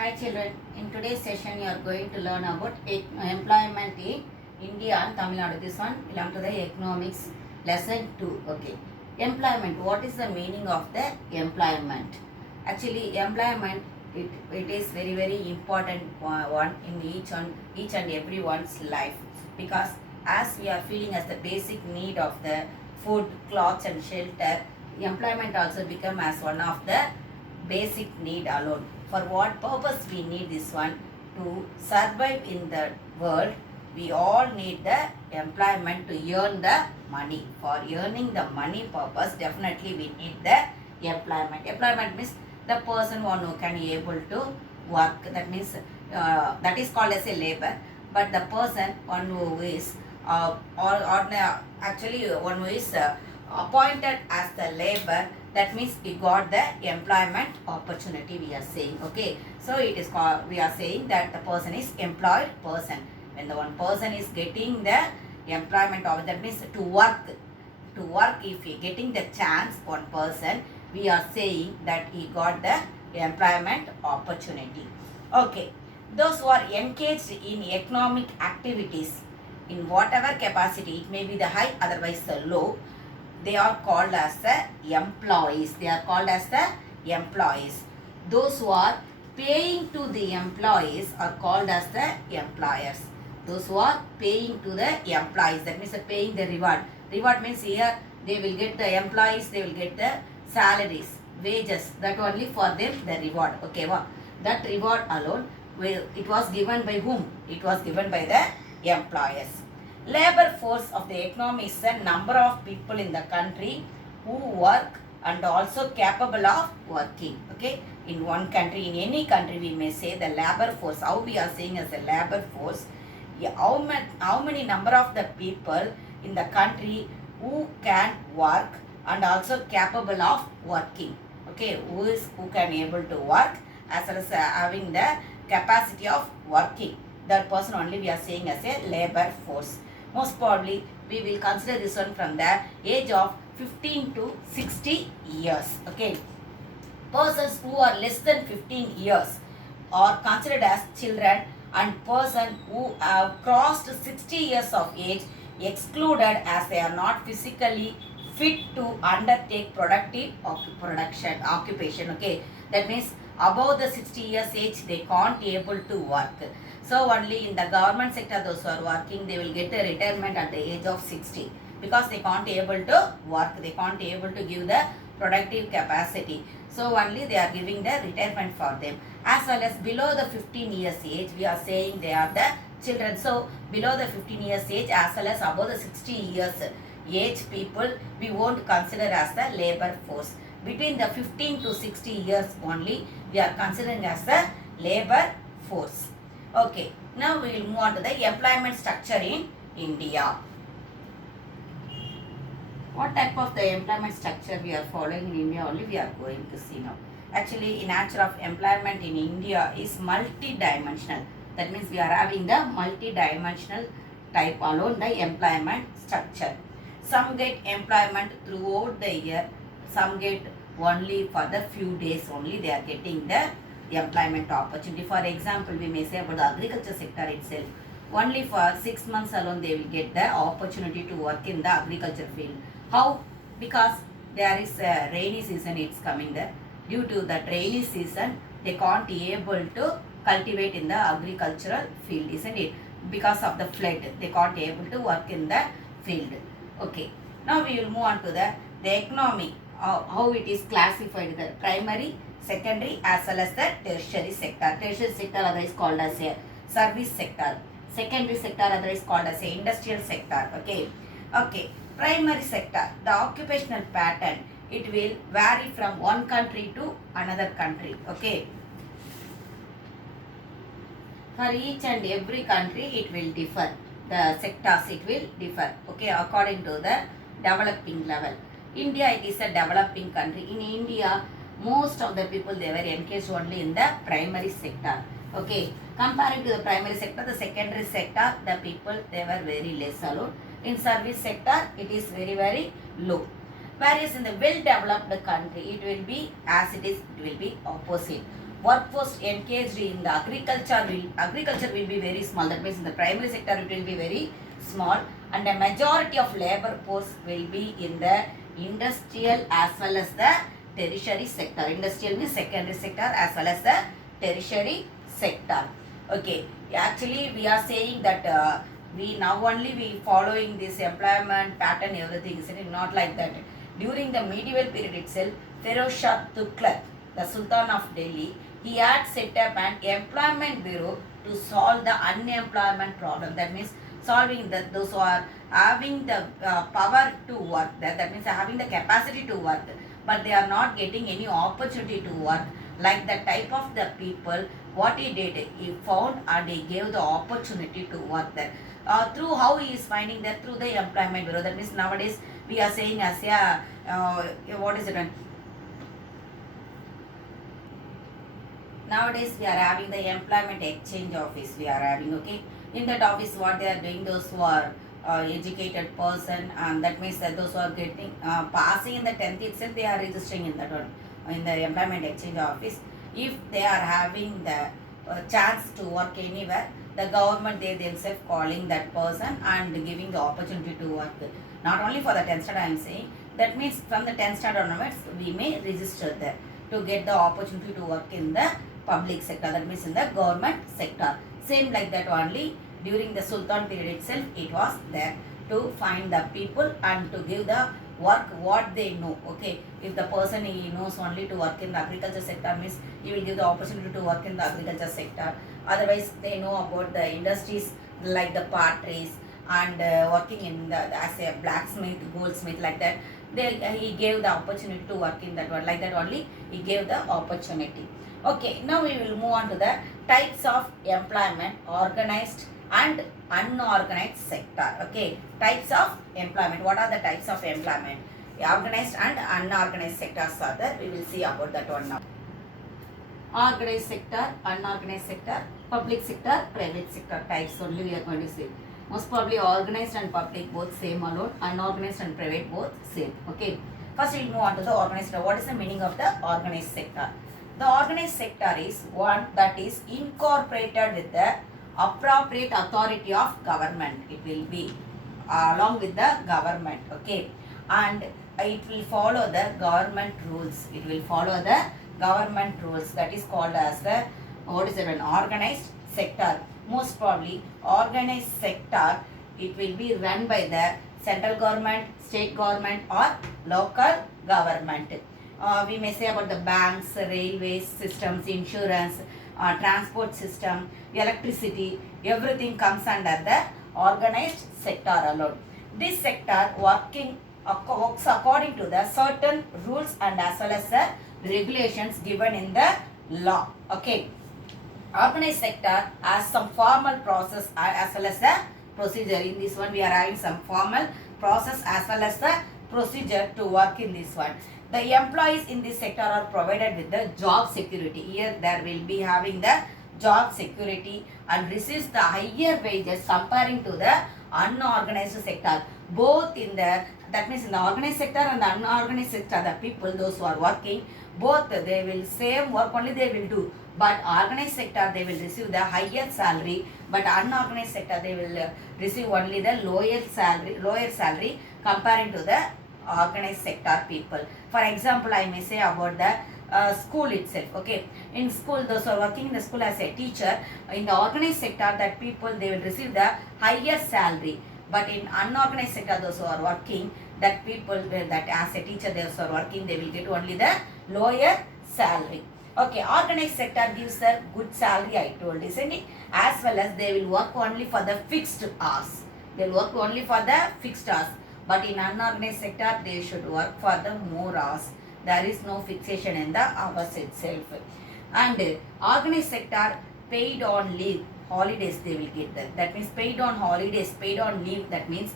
Hi children, in today's session you are going to learn about employment in India and Tamil Nadu. This one belong to the economics lesson 2. Okay. Employment. What is the meaning of the employment? Actually, employment it is very important one in each and everyone's life, because as we are feeling as the basic need of the food, clothes and shelter, employment also become as one of the basic need alone. For what purpose we need this one? To survive in the world, we all need the employment to earn the money. For earning the money purpose, definitely we need the employment. Employment means the person one who can able to work. That means that is called as a labor. But the person one who is actually one who is appointed as the labor, that means he got the employment opportunity, we are saying. Okay, so it is called, we are saying that the person is employed person. When the one person is getting the employment of, that means to work, if he getting the chance, one person, we are saying that he got the employment opportunity. Okay, those who are engaged in economic activities in whatever capacity, it may be the high, otherwise the low, they are called as the employees. They are called as the employees. Those who are paying to the employees are called as the employers. Those who are paying to the employees, that means paying the reward. Reward means here they will get the employees, they will get the salaries, wages. That only for them the reward. Okay, wow. That reward alone, it was given by whom? It was given by the employers. Labor force of the economy is the number of people in the country who work and also capable of working. Okay, in one country, in any country, we may say the labor force. How we are saying as a labor force? How many number of the people in the country who can work and also capable of working? Okay, who can able to work as well as having the capacity of working? That person only we are saying as a labor force. Most probably we will consider this one from the age of 15 to 60 years. Okay, persons who are less than 15 years are considered as children, and person who have crossed 60 years of age excluded, as they are not physically fit to undertake productive occupation. Okay, that means above the 60 years age they can't able to work. So only in the government sector, those who are working, they will get a retirement at the age of 60, because they can't able to work, they can't able to give the productive capacity. So only they are giving the retirement for them. As well as below the 15 years age, we are saying they are the children. So below the 15 years age as well as above the 60 years age people, we won't consider as the labor force. Between the 15 to 60 years only, we are considering as the labor force. Okay, now we will move on to the employment structure in India. What type of the employment structure we are following in India only we are going to see now. Actually, nature of employment in India is multi-dimensional. That means we are having the multi-dimensional type alone the employment structure. Some get employment throughout the year, some get only for the few days only they are getting the employment opportunity. For example, we may say about the agriculture sector itself. Only for 6 months alone they will get the opportunity to work in the agriculture field. How? Because there is a rainy season, it's coming there. Due to that rainy season, they can't be able to cultivate in the agricultural field, isn't it? Because of the flood, they can't be able to work in the field. Okay. Now we will move on to the economy, how it is classified, the primary, secondary as well as the tertiary sector. Tertiary sector otherwise called as a service sector. Secondary sector otherwise called as a industrial sector. Okay. Okay. Primary sector, the occupational pattern, it will vary from one country to another country. Okay. For each and every country it will differ. The sectors it will differ. Okay, according to the developing level. India, it is a developing country. In India, most of the people they were engaged only in the primary sector. Okay, comparing to the primary sector, the secondary sector, the people they were very less alone. In service sector, it is very low. Whereas in the well developed country, it will be as it will be opposite. workforce engaged in the agriculture will be very small. That means in the primary sector it will be very small, and the majority of labor force will be in the industrial as well as the tertiary sector. Industrial means secondary sector as well as the tertiary sector. Okay, actually we are saying that we now only we following this employment pattern everything. Is it not like that? During the medieval period itself, Feroz Shah Tughlaq, the Sultan of Delhi, he had set up an employment bureau to solve the unemployment problem. That means solving that those who are having the power to work, that means having the capacity to work, but they are not getting any opportunity to work. Like the type of the people, what he did, he found and he gave the opportunity to work there. Through how he is finding that through the employment bureau. That means nowadays we are saying as a what is it? Nowadays we are having the employment exchange office. We are having, okay. In that office, what they are doing, those who are educated person, and that means that those who are getting passing in the 10th itself, they are registering in that one in the employment exchange office. If they are having the chance to work anywhere, the government they themselves calling that person and giving the opportunity to work. Not only for the 10th standard I am saying, that means from the 10th standard onwards we may register there to get the opportunity to work in the public sector, that means in the government sector. Same like that only during the Sultan period itself it was there to find the people and to give the work what they know. Okay, if the person he knows only to work in the agriculture sector, means he will give the opportunity to work in the agriculture sector. Otherwise they know about the industries like the potteries and working in the as a blacksmith, goldsmith, like that. He gave the opportunity to work in that one. Like that only he gave the opportunity. Okay, now we will move on to the types of employment, organized and unorganized sector. Okay, types of employment. What are the types of employment? Organized and unorganized sectors are there. We will see about that one now. Organized sector, unorganized sector, public sector, private sector types only we are going to see. Most probably organized and public both same alone, unorganized and private both same. Okay, first we will move on to the organized sector. What is the meaning of the organized sector? The organized sector is one that is incorporated with the appropriate authority of government. It will be along with the government, okay, and it will follow the government rules. It will follow the government rules. That is called as the, what is it, an organized sector. Most probably organized sector, it will be run by the central government, state government or local government. We may say about the banks, railways systems, insurance, transport system, electricity, everything comes under the organized sector alone. This sector works according to the certain rules and as well as the regulations given in the law. Okay. Organized sector has some formal process as well as the procedure. In this one we are having some formal process as well as the procedure to work in this one. The employees in this sector are provided with the job security. Here there will be having the job security and receives the higher wages comparing to the unorganized sector. Both in the, that means in the organized sector and the unorganized sector, the people, those who are working, both they will same work only they will do. But organized sector they will receive the higher salary, but unorganized sector they will receive only the lower salary comparing to the organized sector people. For example, I may say about the school itself. Okay, in school, those who are working in the school as a teacher, in the organized sector, that people they will receive the higher salary, but in unorganized sector, those who are working, that people that as a teacher those who are working, they will get only the lower salary. Okay, organized sector gives a good salary, I told, isn't it? As well as they will work only for the fixed hours. They will work only for the fixed hours. But in unorganized sector, they should work for the more hours. There is no fixation in the hours itself. And organized sector, paid on leave, holidays they will get that. That means paid on holidays, paid on leave. That means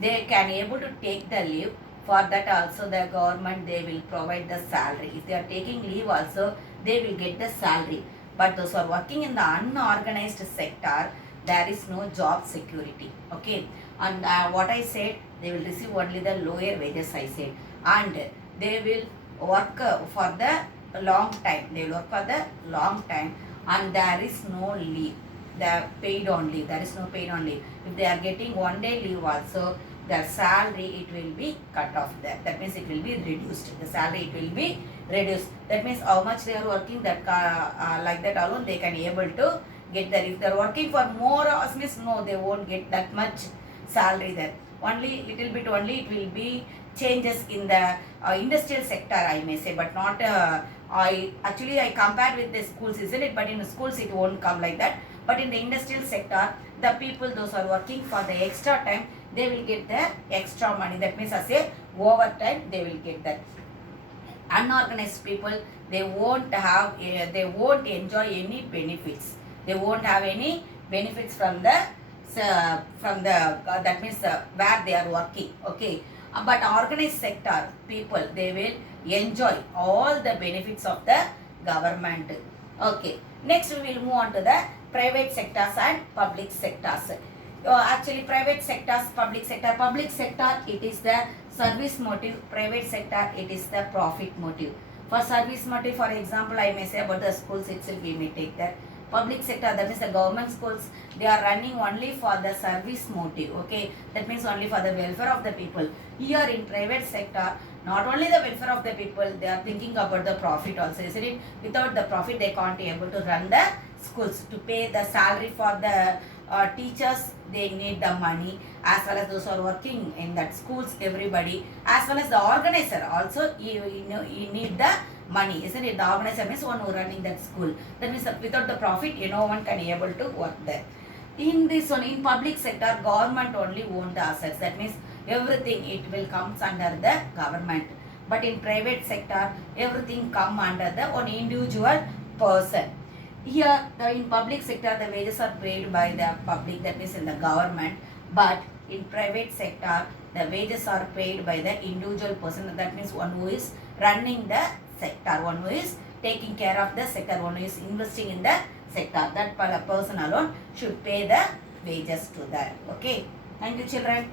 they can able to take the leave. For that also the government they will provide the salary. If they are taking leave also, they will get the salary. But those who are working in the unorganized sector, there is no job security. Okay, and what I said, they will receive only the lower wages I said, and they will work for the long time. They will work for the long time, and there is no leave. They are paid on leave. There is no paid on leave. If they are getting 1 day leave also, their salary it will be cut off there. That means it will be reduced. The salary it will be reduced. That means how much they are working, that like that alone they can able to get there. If they are working for more hours, means no, they won't get that much salary there. Only little bit only it will be changes in the industrial sector, I may say, but not I compared with the schools, isn't it? But in the schools it won't come like that. But in the industrial sector, the people those are working for the extra time, they will get the extra money. That means as a overtime they will get that. Unorganized people, they won't have they won't enjoy any benefits. They won't have any benefits from the that means where they are working. Okay. But organized sector people, they will enjoy all the benefits of the government. Okay. Next we will move on to the private sectors and public sectors. Actually private sectors, public sector it is the service motive, private sector it is the profit motive. For service motive, for example, I may say about the schools itself, we may take that. Public sector, that means the government schools, they are running only for the service motive. Okay, that means only for the welfare of the people. Here in private sector, not only the welfare of the people, they are thinking about the profit also, isn't it? Without the profit, they can't be able to run the schools. To pay the salary for the teachers, they need the money, as well as those who are working in that schools, everybody, as well as the organizer also, you need the money, isn't it? The organizer means one who running that school. That means that without the profit, no one can be able to work there. In this one, in public sector, government only own the assets. That means everything it will comes under the government. But in private sector, everything come under the one individual person. Here, in public sector, the wages are paid by the public, that means in the government. But in private sector, the wages are paid by the individual person. That means one who is running the sector, one who is taking care of the sector, one who is investing in the sector. That person alone should pay the wages to that. Okay. Thank you, children.